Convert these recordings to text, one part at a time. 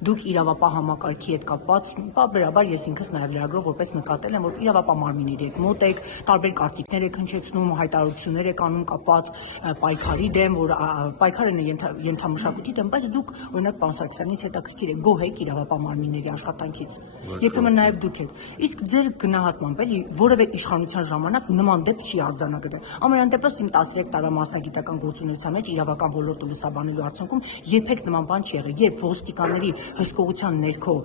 դուք իրավապահ համակարգի հետ կապված պարբերաբար ես ինքս նաև լրագրող որպես նկատել եմ, որ իրավապահ մարմինների հետ մոտ եք, տարբեր կարծիքներ եք հնչեցնում, հայտարարություններ եք անում կապված պայքարի դեմ, որ պայքարն է ենթամշակույթի դեմ, բայց դուք օրինակ պարոն Սարգսյանից հետաքրքիր է գոհ եք իրավապահ մարմինների աշխատանքից։ Երբեմն նաև դուք եք։ Իսկ ձեր գնահատմամբ էլի որևէ իշխանության ժամանակ նման դեպք չի արձանագրվել։ Ամենայն դեպս իմ 13 տարվա մասնագիտական գործունեության մեջ իրավական ոլորտը լուսաբանելու արդյունքում երբեք նման բան չի եղել, երբ ոստիկանների հսկողության ներքո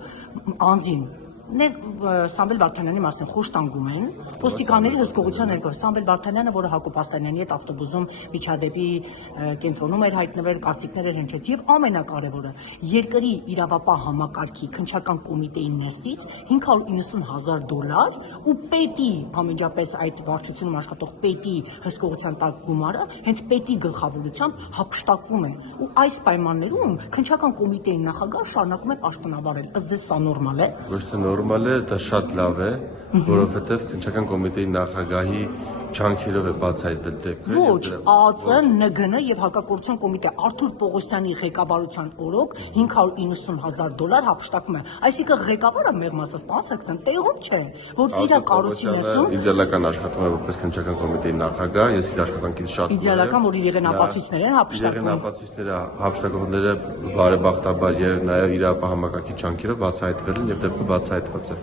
անձին Սամվել Վարդանյանի մասին խոշտանգում էին, ոստիկանների հսկողության ներքո Սամվել Վարդանյանը, որը Հակոբ Աստանյանի հետ ավտոբուսում միջադեպի կենտրոնում էր հայտնվել, կարծիքներ էր հնչեց, եւ ամենակարևորը երկրի իրավապահ համակարգի քննչական կոմիտեի ներսից $590,000 ու պետի համենջապես այդ վարչությունում աշխատող պետի հսկողության տակ գումարը հենց պետի գլխավորությամբ հափշտակվում է ու այս պայմաններում քննչական կոմիտեի նախագահը շարունակում է պաշտոնավարել։ Ըստ ձեզ սա նորմալ է։ Նորմալ է, դա շատ լավ է, որովհետև քննչական կոմիտեի նախագահի չանքերով է բացահայտվել դեպքը։ Ոչ, ԱԱԾ, ՆԳՆ եւ Հակակոռուպցիոն կոմիտե Արթուր Պողոսյանի ղեկավարության օրոք $590,000 հափշտակվում է։ Այսինքն ղեկավարը մեղմ ասած պարոն Սարգսյան տեղում չէ, որ իր կառույցի ներսում իդեալական աշխատում է որպես քննչական կոմիտեի նախագահ, ես իր աշխատանքից շատ իդեալական, որ իր եղենապացույցներ են հափշտակվում։ Եղենապացույցները, հափշտակողները բարեբախտաբար եւ նաեւ իրավապահ համակարգի չանքերով բացահայտվել են եւ դեպքը բացահայտված է։